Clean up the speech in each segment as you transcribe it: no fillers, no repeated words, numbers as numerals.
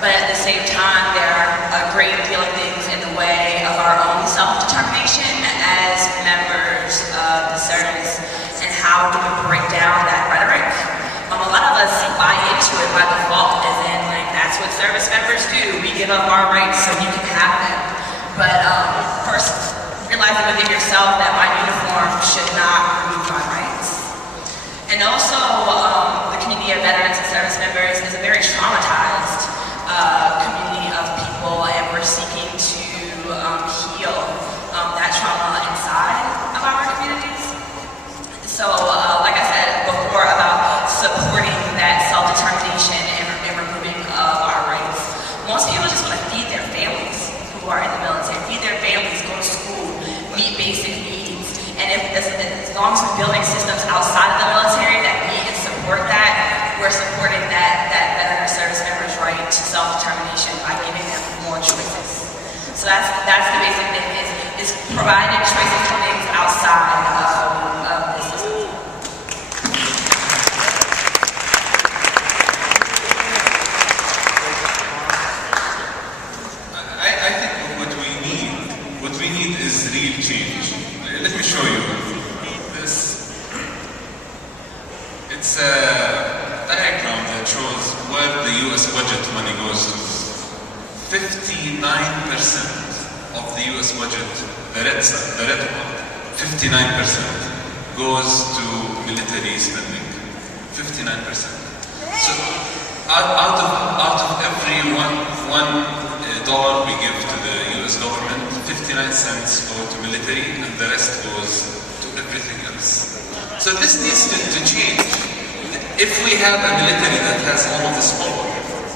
but at the same time, there are a great deal of things in the way of our own self-determination as members of the service. And how do we break down that rhetoric? A lot of us buy into it by default, as in, like, that's what service members do. We give up our rights so you can have them. But first, realizing within yourself that my uniform should not remove my rights. And also, the community of veterans and service members is a very traumatized community of people, and we're seeking to heal that trauma inside of our communities. So, like I said before about supporting that self-determination and removing of our rights, most people just want to feed their families who are in the military, feed their families, go to school, meet basic needs. And as long as we're building systems outside of the military that meet and support that, we're supporting that veteran or service member's right to self-determination by giving them more choices. So that's the basic thing, is providing choices for things outside of the system. I think what we need is real change. Let me show you this. It's a diagram that shows where the US budget money goes to. 59% of the US budget, the red one, 59% goes to military spending. 59%. So out of every $1 we give to the US government, 59 cents go to military and the rest goes to everything else. So this needs to change. If we have a military that has all of this power,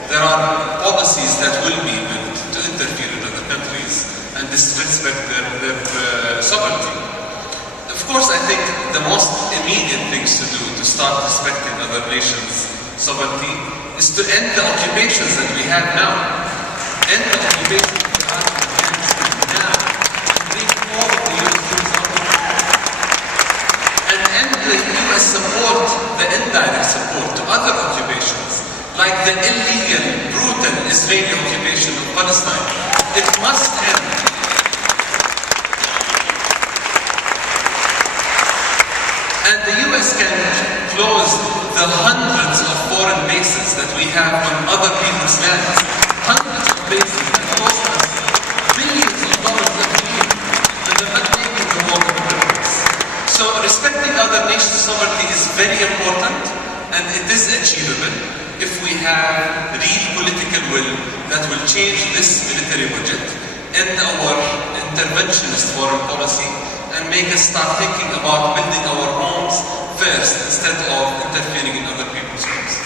there are policies that will be built to interfere with other countries and disrespect their sovereignty. Of course, I think the most immediate things to do to start respecting other nations' sovereignty is to end the occupations that we have now. End the occupations that we have now. Bring all of the US troops out of it. And end the US support, the indirect support to other occupations, like the illegal, brutal Israeli occupation of Palestine. It must end. And the US can close the hundreds of foreign bases that we have on other people's lands. Hundreds of bases that cost us billions of dollars every year, that are not taking the war to purpose. So respecting other nations' sovereignty is very important, and it is achievable if we have real political will that will change this military budget, end our interventionist foreign policy, and make us start thinking about building our homes first instead of interfering in other people's homes.